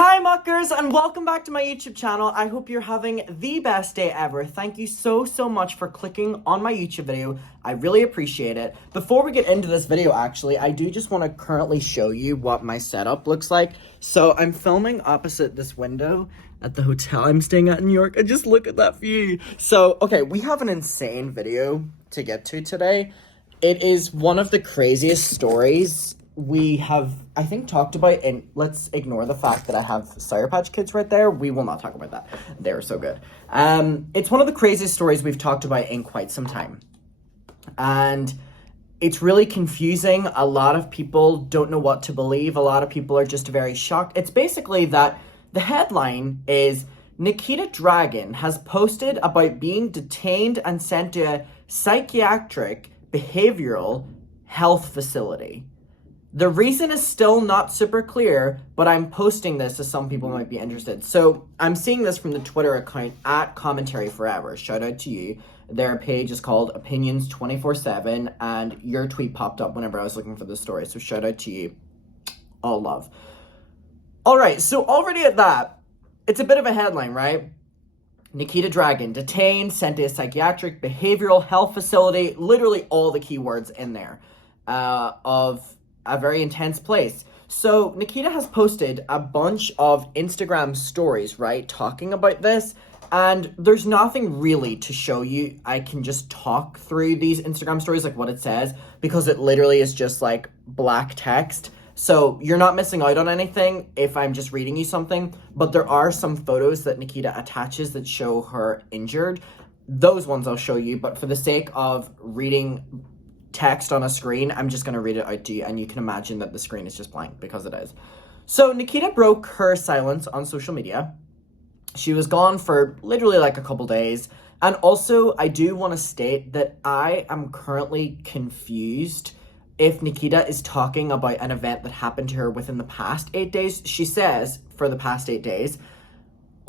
Hi muckers, and welcome back to my YouTube channel. I hope you're having the best day ever. Thank you so much for clicking on my YouTube video. I really appreciate it. Before we get into this video, actually, I do just want to currently show you what my setup looks like. So I'm filming opposite this window at the hotel I'm staying at in New York, and just look at that view. So, okay, we have an insane video to get to today. It is one of the craziest stories we have, I think, talked about, and let's ignore the fact that I have Sour Patch Kids right there. We will not talk about that. They're so good. It's one of the craziest stories we've talked about in quite some time. And it's really confusing. A lot of people don't know what to believe. A lot of people are just very shocked. It's basically that the headline is, Nikita Dragun has posted about being detained and sent to a psychiatric behavioral health facility. The reason is still not super clear, but I'm posting this as some people might be interested. So I'm seeing this from the Twitter account at Commentary Forever. Shout out to you. Their page is called Opinions 24/7, and your tweet popped up whenever I was looking for this story. So shout out to you. All love. All right, so already at that, it's a bit of a headline, right? Nikita Dragun, detained, sent to a psychiatric behavioral health facility. Literally all the keywords in there of a very intense place. So Nikita has posted a bunch of Instagram stories, right, talking about this, and there's nothing really to show you. I can just talk through these Instagram stories, like what it says, because it literally is just like black text. So you're not missing out on anything if I'm just reading you something, but there are some photos that Nikita attaches that show her injured. Those ones I'll show you, but for the sake of reading text on a screen, I'm just going to read it out to you, and you can imagine that the screen is just blank because it is. So Nikita broke her silence on social media. She was gone for literally like a couple days. And also, I do want to state that I am currently confused if Nikita is talking about an event that happened to her within the past 8 days. She says for the past 8 days.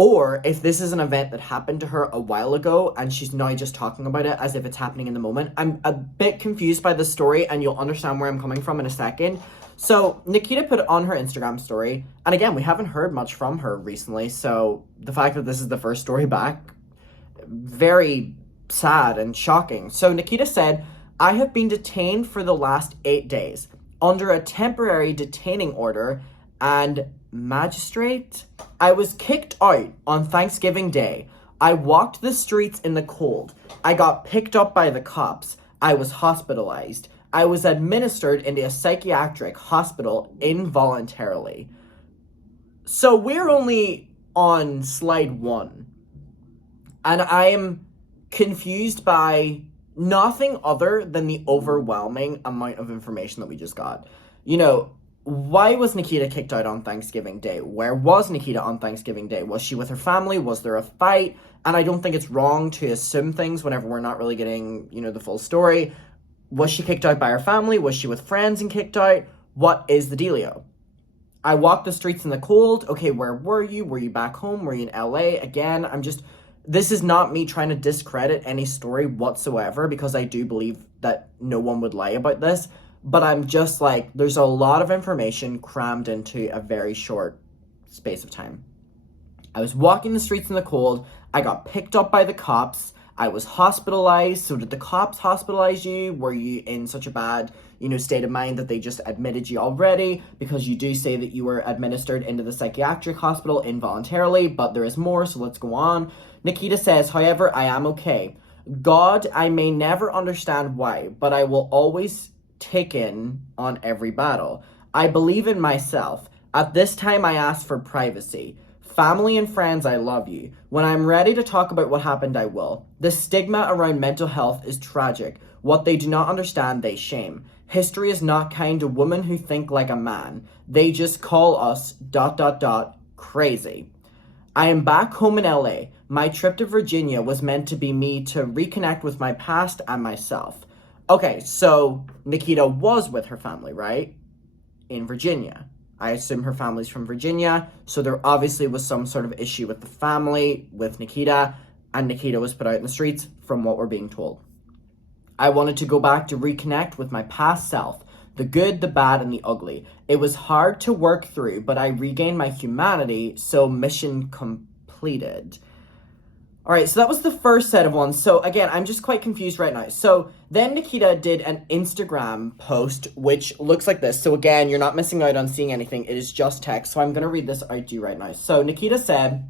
Or if this is an event that happened to her a while ago and she's now just talking about it as if it's happening in the moment. I'm a bit confused by this story, and you'll understand where I'm coming from in a second. So Nikita put it on her Instagram story. And again, we haven't heard much from her recently. So the fact that this is the first story back, very sad and shocking. So Nikita said, I have been detained for the last 8 days under a temporary detaining order and magistrate. I was kicked out on Thanksgiving Day. I walked the streets in the cold. I got picked up by the cops. I was hospitalized. I was administered into a psychiatric hospital involuntarily. So we're only on slide 1. And I am confused by nothing other than the overwhelming amount of information that we just got. You know, why was Nikita kicked out on Thanksgiving Day? Where was Nikita on Thanksgiving Day? Was she with her family? Was there a fight? And I don't think it's wrong to assume things whenever we're not really getting, the full story. Was she kicked out by her family? Was she with friends and kicked out? What is the dealio? I walked the streets in the cold. Okay, where were you? Were you back home? Were you in LA? Again, this is not me trying to discredit any story whatsoever, because I do believe that no one would lie about this. But I'm just like, there's a lot of information crammed into a very short space of time. I was walking the streets in the cold. I got picked up by the cops. I was hospitalized. So did the cops hospitalize you? Were you in such a bad, state of mind that they just admitted you already? Because you do say that you were administered into the psychiatric hospital involuntarily, but there is more, so let's go on. Nikita says, however, I am okay. God, I may never understand why, but I will always take in on every battle. I believe in myself. At this time, I ask for privacy. Family and friends, I love you. When I'm ready to talk about what happened, I will. The stigma around mental health is tragic. What they do not understand, they shame. History is not kind to women who think like a man. They just call us ... crazy. I am back home in LA. My trip to Virginia was meant to be me to reconnect with my past and myself. Okay, so Nikita was with her family, right? In Virginia. I assume her family's from Virginia, so there obviously was some sort of issue with the family, with Nikita, and Nikita was put out in the streets from what we're being told. I wanted to go back to reconnect with my past self. The good, the bad, and the ugly. It was hard to work through, but I regained my humanity, so mission completed. All right, so that was the first set of ones. So again, I'm just quite confused right now. So then Nikita did an Instagram post, which looks like this. So again, you're not missing out on seeing anything. It is just text. So I'm going to read this out to you right now. So Nikita said,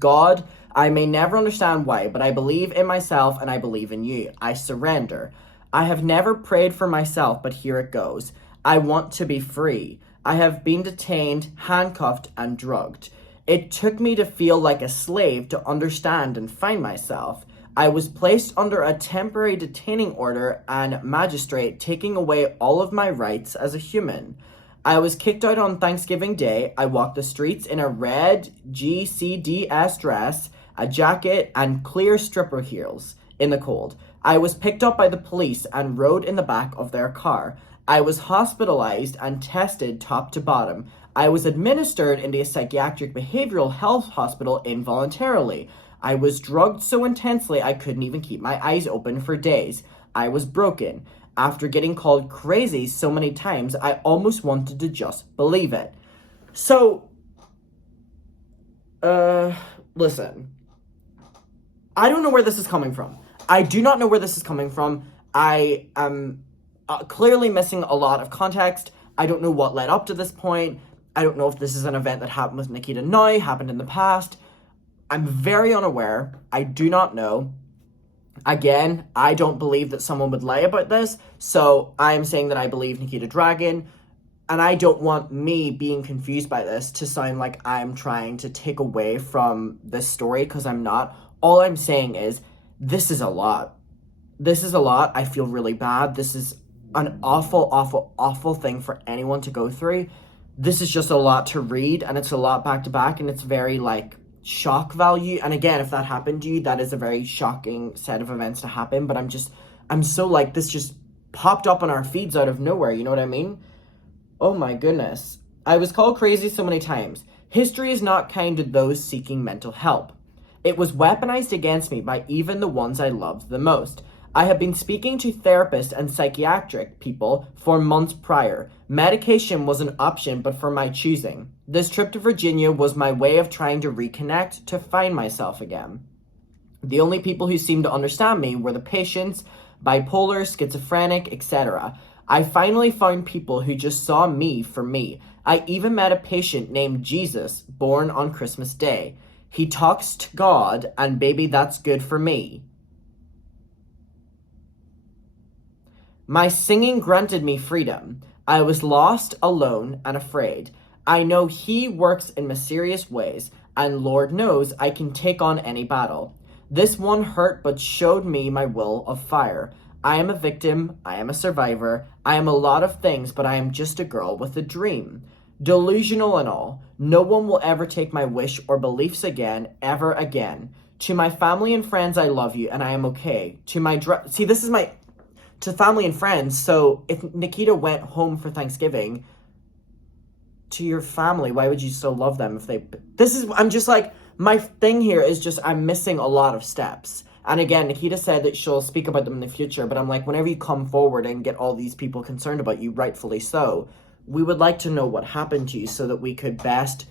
God, I may never understand why, but I believe in myself and I believe in you. I surrender. I have never prayed for myself, but here it goes. I want to be free. I have been detained, handcuffed, and drugged. It took me to feel like a slave to understand and find myself. I was placed under a temporary detaining order and magistrate taking away all of my rights as a human. I was kicked out on Thanksgiving Day. I walked the streets in a red GCDS dress, a jacket, and clear stripper heels in the cold. I was picked up by the police and rode in the back of their car. I was hospitalized and tested top to bottom. I was administered into a psychiatric behavioral health hospital involuntarily. I was drugged so intensely I couldn't even keep my eyes open for days. I was broken. After getting called crazy so many times, I almost wanted to just believe it. So, listen. I don't know where this is coming from. I do not know where this is coming from. I am clearly missing a lot of context. I don't know what led up to this point. I don't know if this is an event that happened with Nikita now, happened in the past. I'm very unaware. I do not know. Again, I don't believe that someone would lie about this, so I'm saying that I believe Nikita Dragun, and I don't want me being confused by this to sound like I'm trying to take away from this story, because I'm not. All I'm saying is, this is a lot. This is a lot. I feel really bad. This is an awful, awful, awful thing for anyone to go through. This is just a lot to read, and it's a lot back to back, and it's very, like, shock value. And again, if that happened to you, that is a very shocking set of events to happen, but I'm so, like, this just popped up on our feeds out of nowhere, you know what I mean? Oh my goodness. I was called crazy so many times. History is not kind to those seeking mental help. It was weaponized against me by even the ones I loved the most. I have been speaking to therapists and psychiatric people for months prior. Medication was an option, but for my choosing. This trip to Virginia was my way of trying to reconnect, to find myself again. The only people who seemed to understand me were the patients, bipolar, schizophrenic, etc. I finally found people who just saw me for me. I even met a patient named Jesus, born on Christmas Day. He talks to God, and baby, that's good for me. My singing granted me freedom. I was lost, alone, and afraid. I know He works in mysterious ways, and Lord knows I can take on any battle. This one hurt but showed me my will of fire. I am a victim, I am a survivor, I am a lot of things, but I am just a girl with a dream. Delusional and all. No one will ever take my wish or beliefs again, ever again. To my family and friends, I love you, and I am okay. To my to family and friends, so if Nikita went home for Thanksgiving, to your family, why would you still love them if I'm just like, my thing here is just, I'm missing a lot of steps. And again, Nikita said that she'll speak about them in the future, but I'm like, whenever you come forward and get all these people concerned about you, rightfully so, we would like to know what happened to you so that we could best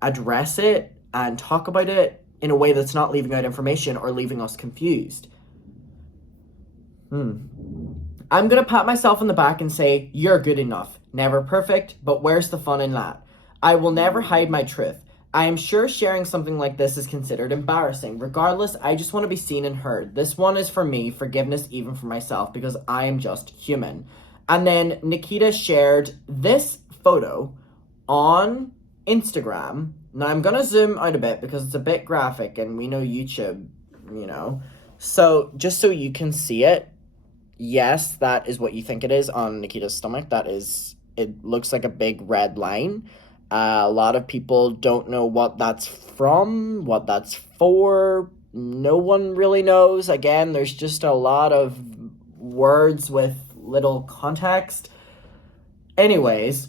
address it and talk about it in a way that's not leaving out information or leaving us confused. I'm gonna pat myself on the back and say, you're good enough. Never perfect, but where's the fun in that? I will never hide my truth. I am sure sharing something like this is considered embarrassing. Regardless, I just want to be seen and heard. This one is for me, forgiveness even for myself, because I am just human. And then Nikita shared this photo on Instagram. Now I'm gonna zoom out a bit because it's a bit graphic and we know YouTube, you know. So just so you can see it, yes, that is what you think it is on Nikita's stomach. It looks like a big red line. A lot of people don't know what that's from, what that's for. No one really knows. Again, there's just a lot of words with little context. Anyways,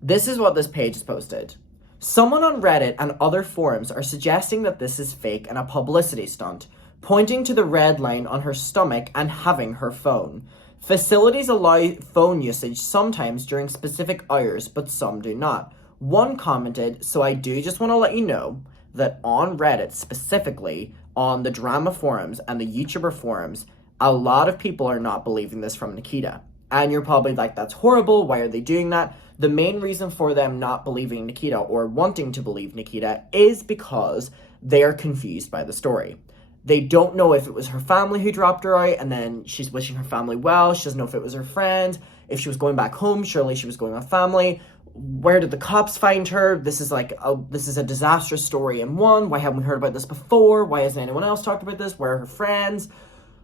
this is what this page is posted. Someone on Reddit and other forums are suggesting that this is fake and a publicity stunt, pointing to the red line on her stomach and having her phone. Facilities allow phone usage sometimes during specific hours, but some do not. One commented, so I do just want to let you know that on Reddit, specifically on the drama forums and the YouTuber forums, a lot of people are not believing this from Nikita. And you're probably like, that's horrible. Why are they doing that? The main reason for them not believing Nikita or wanting to believe Nikita is because they are confused by the story. They don't know if it was her family who dropped her out and then she's wishing her family well. She doesn't know if it was her friend. If she was going back home, surely she was going with family. Where did the cops find her? This is a disastrous story in one. Why haven't we heard about this before? Why hasn't anyone else talked about this? Where are her friends?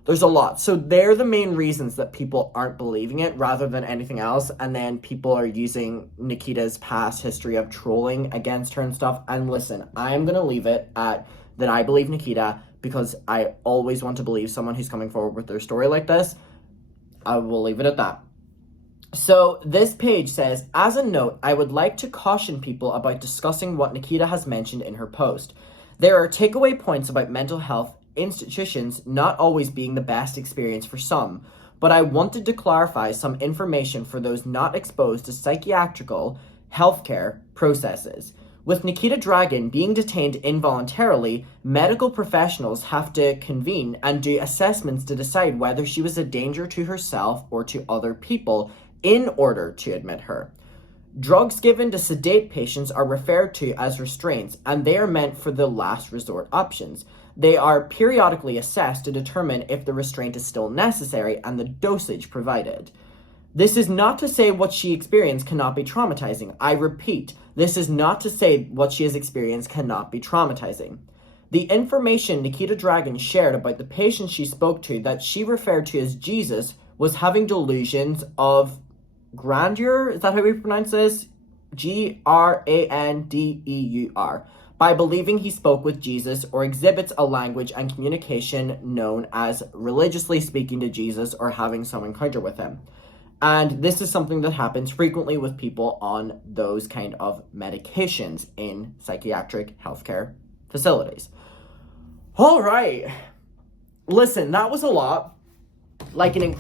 There's a lot. So they're the main reasons that people aren't believing it rather than anything else. And then people are using Nikita's past history of trolling against her and stuff. And listen, I'm going to leave it at that I believe Nikita because I always want to believe someone who's coming forward with their story like this. I will leave it at that. So this page says, as a note, I would like to caution people about discussing what Nikita has mentioned in her post. There are takeaway points about mental health institutions not always being the best experience for some, but I wanted to clarify some information for those not exposed to psychiatrical healthcare processes. With Nikita Dragun being detained involuntarily, medical professionals have to convene and do assessments to decide whether she was a danger to herself or to other people in order to admit her. Drugs given to sedate patients are referred to as restraints, and they are meant for the last resort options. They are periodically assessed to determine if the restraint is still necessary and the dosage provided. This is not to say what she experienced cannot be traumatizing. I repeat, this is not to say what she has experienced cannot be traumatizing. The information Nikita Dragun shared about the patient she spoke to that she referred to as Jesus was having delusions of grandeur. Is that how we pronounce this? Grandeur. By believing he spoke with Jesus or exhibits a language and communication known as religiously speaking to Jesus or having some encounter with him. And this is something that happens frequently with people on those kind of medications in psychiatric healthcare facilities. All right. Listen, that was a lot. Like an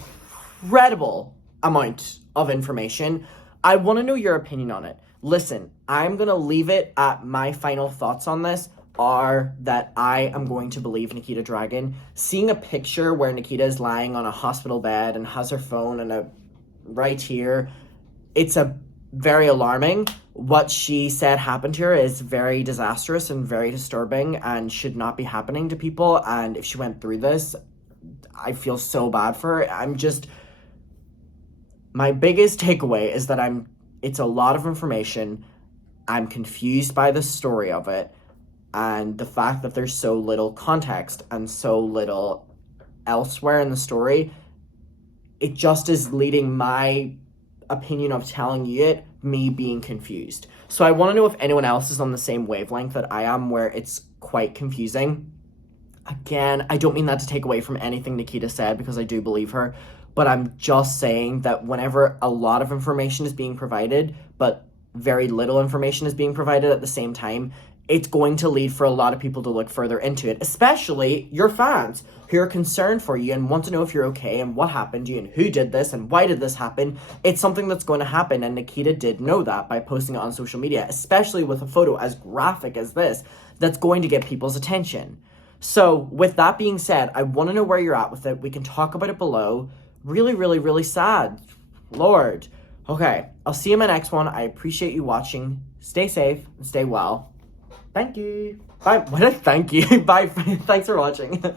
incredible amount of information. I want to know your opinion on it. Listen, I'm going to leave it at my final thoughts on this are that I am going to believe Nikita Dragun. Seeing a picture where Nikita is lying on a hospital bed and has her phone and right here, it's a very alarming. What she said happened to her is very disastrous and very disturbing and should not be happening to people. And if she went through this, I feel so bad for her. My biggest takeaway is that it's a lot of information. I'm confused by the story of it and the fact that there's so little context and so little elsewhere in the story. It just is leading my opinion of telling you it, me being confused. So I want to know if anyone else is on the same wavelength that I am, where it's quite confusing. Again, I don't mean that to take away from anything Nikita said because I do believe her, but I'm just saying that whenever a lot of information is being provided, but very little information is being provided at the same time, it's going to lead for a lot of people to look further into it, especially your fans who are concerned for you and want to know if you're okay and what happened to you and who did this and why did this happen. It's something that's going to happen, and Nikita did know that by posting it on social media, especially with a photo as graphic as this, that's going to get people's attention. So with that being said, I want to know where you're at with it. We can talk about it below. Really, really, really sad. Lord. Okay, I'll see you in my next one. I appreciate you watching. Stay safe and stay well. Thank you. Bye. What a thank you. Bye. Thanks for watching.